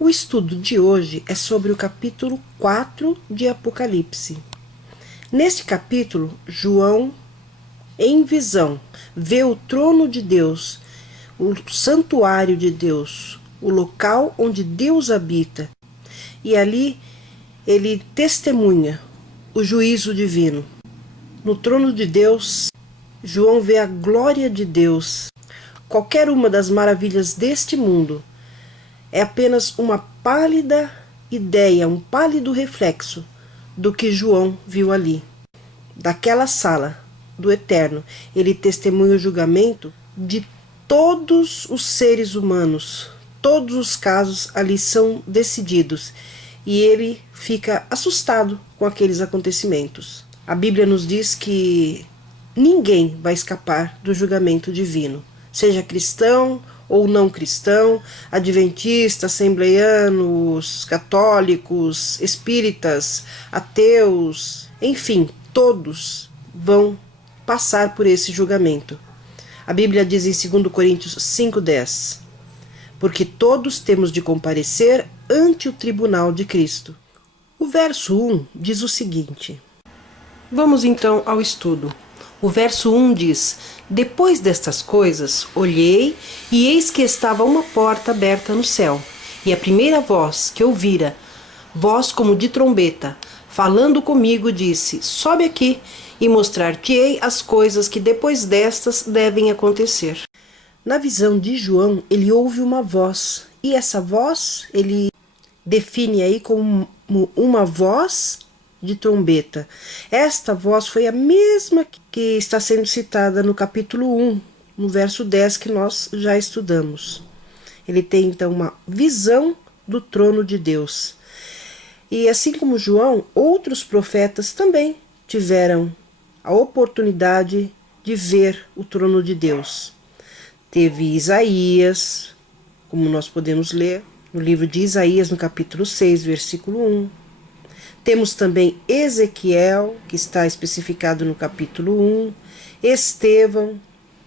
O estudo de hoje é sobre o capítulo 4 de Apocalipse. Neste capítulo, João, em visão, vê o trono de Deus, o santuário de Deus, o local onde Deus habita. E ali ele testemunha o juízo divino. No trono de Deus, João vê a glória de Deus. Qualquer uma das maravilhas deste mundo é apenas uma pálida ideia, um pálido reflexo do que João viu ali. Daquela sala do Eterno, ele testemunha o julgamento de todos os seres humanos. Todos os casos ali são decididos e ele fica assustado com aqueles acontecimentos. A Bíblia nos diz que ninguém vai escapar do julgamento divino, seja cristão ou não cristão, adventista, assembleianos, católicos, espíritas, ateus, enfim, todos vão passar por esse julgamento. A Bíblia diz em 2 Coríntios 5,10: porque todos temos de comparecer ante o tribunal de Cristo. O verso 1 diz o seguinte. Vamos então ao estudo. O verso 1 diz: depois destas coisas, olhei, e eis que estava uma porta aberta no céu. E a primeira voz que ouvira, voz como de trombeta, falando comigo, disse: sobe aqui, e mostrar-te-ei as coisas que depois destas devem acontecer. Na visão de João, ele ouve uma voz, e essa voz ele define aí como uma voz de trombeta. Esta voz foi a mesma que está sendo citada no capítulo 1, no verso 10 que nós já estudamos. Ele tem então uma visão do trono de Deus. E assim como João, outros profetas também tiveram a oportunidade de ver o trono de Deus. Teve Isaías, como nós podemos ler no livro de Isaías, no capítulo 6, versículo 1. Temos também Ezequiel, que está especificado no capítulo 1, Estevão,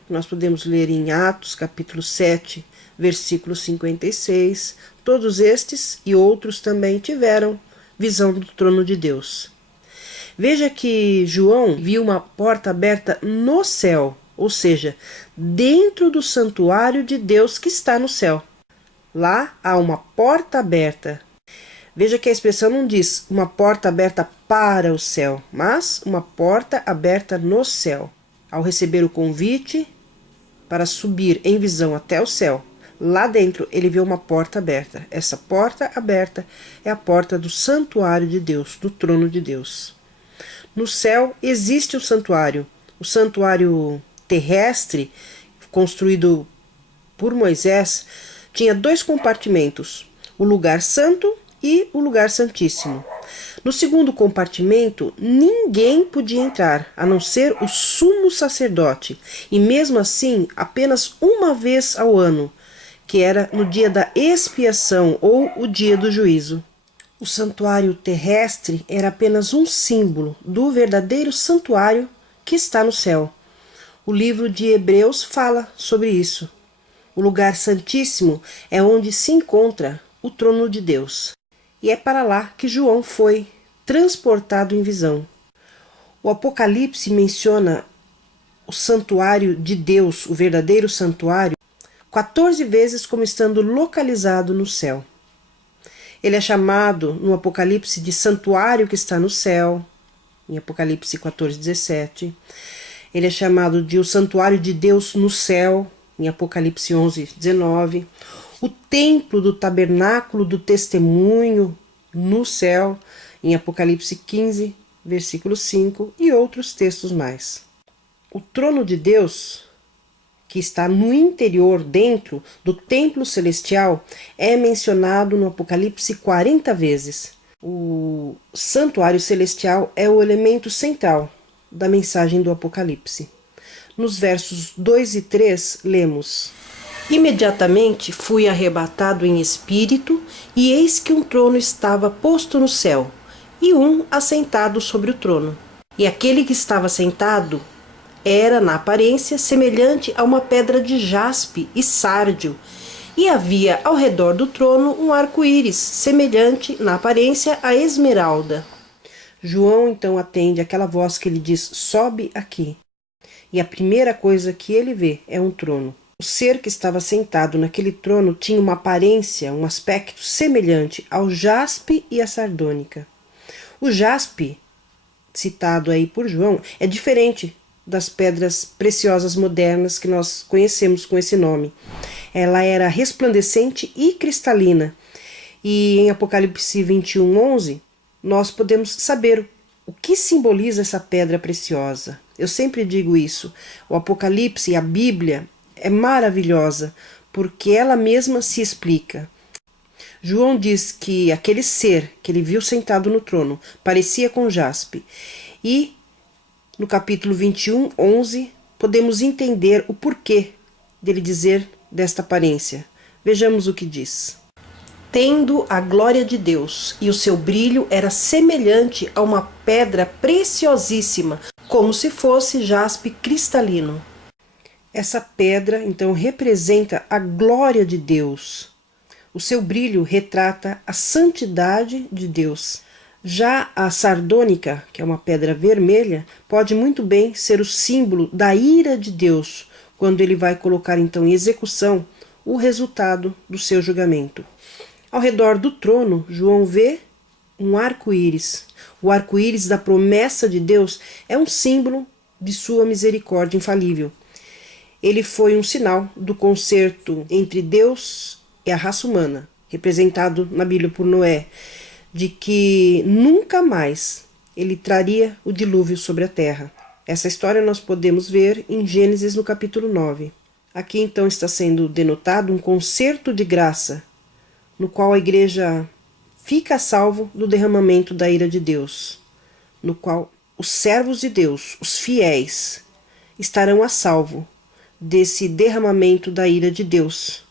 que nós podemos ler em Atos, capítulo 7, versículo 56. Todos estes e outros também tiveram visão do trono de Deus. Veja que João viu uma porta aberta no céu, ou seja, dentro do santuário de Deus que está no céu. Lá há uma porta aberta. Veja que a expressão não diz uma porta aberta para o céu, mas uma porta aberta no céu. Ao receber o convite para subir em visão até o céu, lá dentro ele vê uma porta aberta. Essa porta aberta é a porta do santuário de Deus, do trono de Deus. No céu existe o santuário terrestre, construído por Moisés, tinha 2 compartimentos, o lugar santo e o lugar santíssimo. No segundo compartimento, ninguém podia entrar, a não ser o sumo sacerdote, e mesmo assim, apenas uma vez ao ano, que era no dia da expiação ou o dia do juízo. O santuário terrestre era apenas um símbolo do verdadeiro santuário que está no céu. O livro de Hebreus fala sobre isso. O lugar santíssimo é onde se encontra o trono de Deus. E é para lá que João foi transportado em visão. O Apocalipse menciona o santuário de Deus, o verdadeiro santuário, 14 vezes como estando localizado no céu. Ele é chamado no Apocalipse de santuário que está no céu, em Apocalipse 14:17. Ele é chamado de o santuário de Deus no céu, em Apocalipse 11:19. O templo do tabernáculo do testemunho no céu, em Apocalipse 15, versículo 5, e outros textos mais. O trono de Deus, que está no interior, dentro do templo celestial, é mencionado no Apocalipse 40 vezes. O santuário celestial é o elemento central da mensagem do Apocalipse. Nos versos 2 e 3, lemos: imediatamente fui arrebatado em espírito, e eis que um trono estava posto no céu, e um assentado sobre o trono. E aquele que estava sentado era, na aparência, semelhante a uma pedra de jaspe e sárdio, E havia ao redor do trono um arco-íris, semelhante na aparência à esmeralda. João então atende aquela voz que lhe diz: sobe aqui. E a primeira coisa que ele vê é um trono. O ser que estava sentado naquele trono tinha uma aparência, um aspecto semelhante ao jaspe e à sardônica. O jaspe, citado aí por João, é diferente das pedras preciosas modernas que nós conhecemos com esse nome. Ela era resplandecente e cristalina. E em Apocalipse 21:11, nós podemos saber o que simboliza essa pedra preciosa. Eu sempre digo isso. O Apocalipse e a Bíblia é maravilhosa, porque ela mesma se explica. João diz que aquele ser que ele viu sentado no trono parecia com jaspe. E no capítulo 21:11, podemos entender o porquê dele dizer desta aparência. Vejamos o que diz. Tendo a glória de Deus, e o seu brilho era semelhante a uma pedra preciosíssima, como se fosse jaspe cristalino. Essa pedra, então, representa a glória de Deus. O seu brilho retrata a santidade de Deus. Já a sardônica, que é uma pedra vermelha, pode muito bem ser o símbolo da ira de Deus, quando ele vai colocar então em execução o resultado do seu julgamento. Ao redor do trono, João vê um arco-íris. O arco-íris da promessa de Deus é um símbolo de sua misericórdia infalível. Ele foi um sinal do concerto entre Deus e a raça humana, representado na Bíblia por Noé, de que nunca mais ele traria o dilúvio sobre a terra. Essa história nós podemos ver em Gênesis no capítulo 9. Aqui então está sendo denotado um concerto de graça, no qual a igreja fica a salvo do derramamento da ira de Deus, no qual os servos de Deus, os fiéis, estarão a salvo desse derramamento da ira de Deus.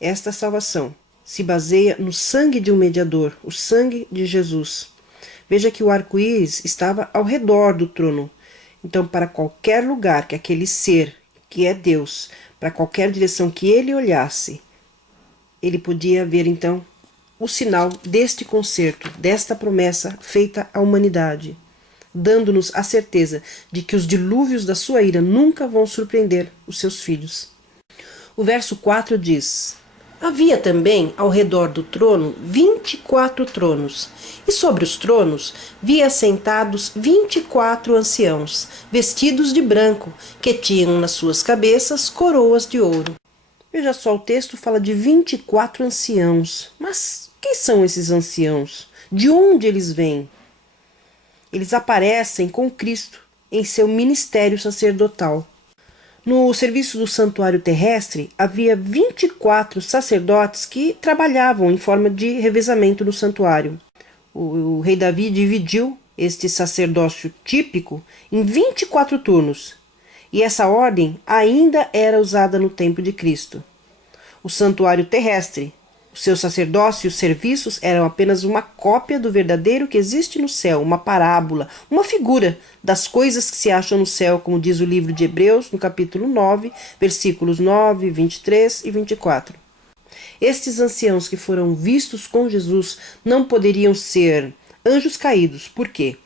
Esta salvação se baseia no sangue de um mediador, o sangue de Jesus. Veja que o arco-íris estava ao redor do trono. Então, para qualquer lugar que aquele ser, que é Deus, para qualquer direção que ele olhasse, ele podia ver então o sinal deste concerto, desta promessa feita à humanidade, dando-nos a certeza de que os dilúvios da sua ira nunca vão surpreender os seus filhos. O verso 4 diz: havia também ao redor do trono 24 tronos, e sobre os tronos via assentados 24 anciãos, vestidos de branco, que tinham nas suas cabeças coroas de ouro. Veja só, o texto fala de 24 anciãos. Mas quem são esses anciãos? De onde eles vêm? Eles aparecem com Cristo em seu ministério sacerdotal. No serviço do santuário terrestre, havia 24 sacerdotes que trabalhavam em forma de revezamento no santuário. O rei Davi dividiu este sacerdócio típico em 24 turnos, e essa ordem ainda era usada no tempo de Cristo. O santuário terrestre, o seu sacerdócio e os serviços eram apenas uma cópia do verdadeiro que existe no céu, uma parábola, uma figura das coisas que se acham no céu, como diz o livro de Hebreus, no capítulo 9, versículos 9, 23 e 24. Estes anciãos que foram vistos com Jesus não poderiam ser anjos caídos. Por quê?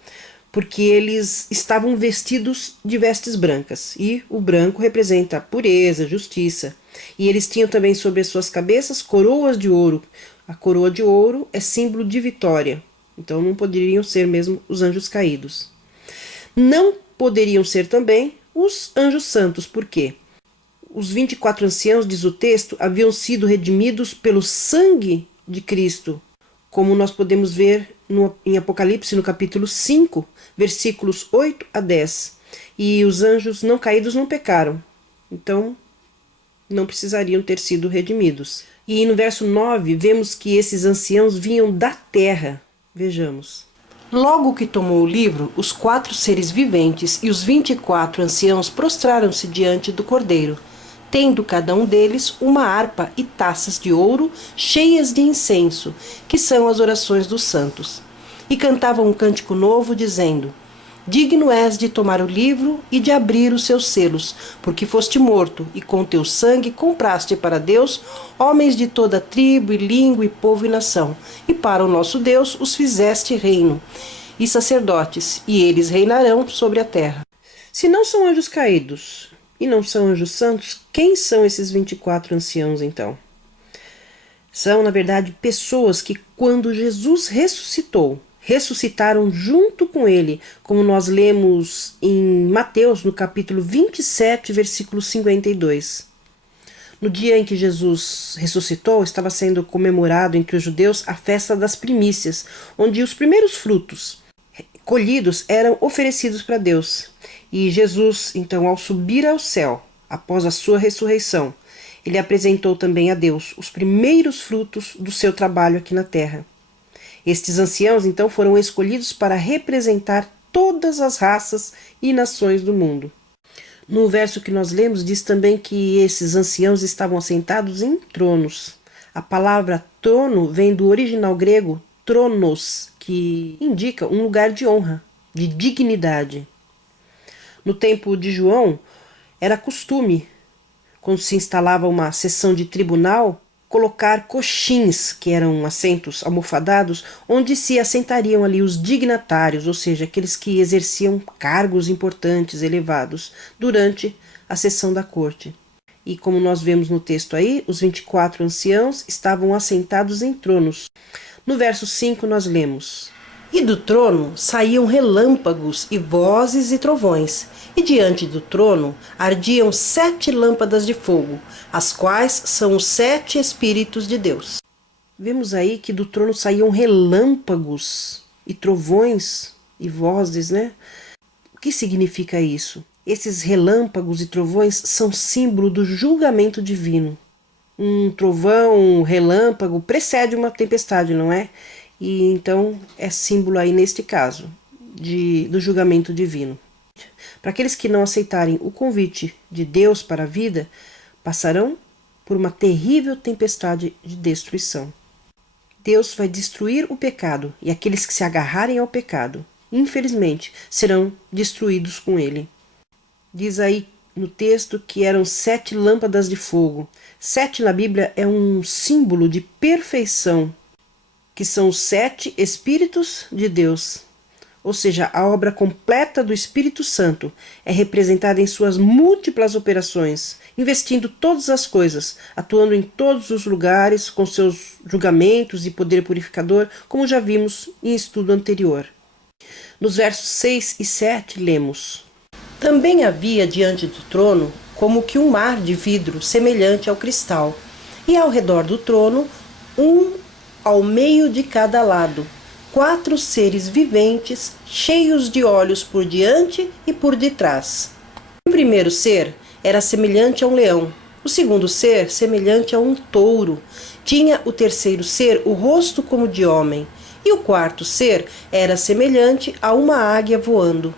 Porque eles estavam vestidos de vestes brancas, e o branco representa a pureza, justiça. E eles tinham também sobre as suas cabeças coroas de ouro. A coroa de ouro é símbolo de vitória, então não poderiam ser mesmo os anjos caídos. Não poderiam ser também os anjos santos, por quê? Os 24 anciãos, diz o texto, haviam sido redimidos pelo sangue de Cristo, como nós podemos ver em Apocalipse, no capítulo 5, versículos 8 a 10. E os anjos não caídos não pecaram, então não precisariam ter sido redimidos. E no verso 9, vemos que esses anciãos vinham da terra. Vejamos. Logo que tomou o livro, os 4 seres viventes e os 24 anciãos prostraram-se diante do Cordeiro, tendo cada um deles uma harpa e taças de ouro cheias de incenso, que são as orações dos santos. E cantavam um cântico novo, dizendo: digno és de tomar o livro e de abrir os seus selos, porque foste morto, e com teu sangue compraste para Deus homens de toda tribo, e língua, e povo, e nação. E para o nosso Deus os fizeste reino e sacerdotes, e eles reinarão sobre a terra. Se não são anjos caídos e não são anjos santos, quem são esses 24 anciãos então? São, na verdade, pessoas que, quando Jesus ressuscitou, ressuscitaram junto com ele, como nós lemos em Mateus, no capítulo 27, versículo 52. No dia em que Jesus ressuscitou, estava sendo comemorado entre os judeus a festa das primícias, onde os primeiros frutos colhidos eram oferecidos para Deus. E Jesus, então, ao subir ao céu, após a sua ressurreição, ele apresentou também a Deus os primeiros frutos do seu trabalho aqui na terra. Estes anciãos, então, foram escolhidos para representar todas as raças e nações do mundo. No verso que nós lemos, diz também que esses anciãos estavam assentados em tronos. A palavra trono vem do original grego tronos, que indica um lugar de honra, de dignidade. No tempo de João, era costume, quando se instalava uma sessão de tribunal, colocar coxins, que eram assentos almofadados, onde se assentariam ali os dignatários, ou seja, aqueles que exerciam cargos importantes, elevados, durante a sessão da corte. E como nós vemos no texto aí, os 24 anciãos estavam assentados em tronos. No verso 5 nós lemos: E do trono saíam relâmpagos e vozes e trovões, e diante do trono ardiam 7 lâmpadas de fogo, as quais são os 7 Espíritos de Deus. Vemos aí que do trono saíam relâmpagos e trovões e vozes, né? O que significa isso? Esses relâmpagos e trovões são símbolo do julgamento divino. Um trovão, um relâmpago precede uma tempestade, não é? E então é símbolo aí neste caso do julgamento divino. Para aqueles que não aceitarem o convite de Deus para a vida, passarão por uma terrível tempestade de destruição. Deus vai destruir o pecado, e aqueles que se agarrarem ao pecado, infelizmente, serão destruídos com ele. Diz aí no texto que eram 7 lâmpadas de fogo. 7 na Bíblia é um símbolo de perfeição, que são os 7 Espíritos de Deus. Ou seja, a obra completa do Espírito Santo é representada em suas múltiplas operações, investindo todas as coisas, atuando em todos os lugares, com seus julgamentos e poder purificador, como já vimos em estudo anterior. Nos versos 6 e 7 lemos: Também havia diante do trono como que um mar de vidro semelhante ao cristal, e ao redor do trono, um ao meio de cada lado, 4 seres viventes, cheios de olhos por diante e por detrás. O primeiro ser era semelhante a um leão, o segundo ser semelhante a um touro, tinha o terceiro ser o rosto como de homem, e o quarto ser era semelhante a uma águia voando.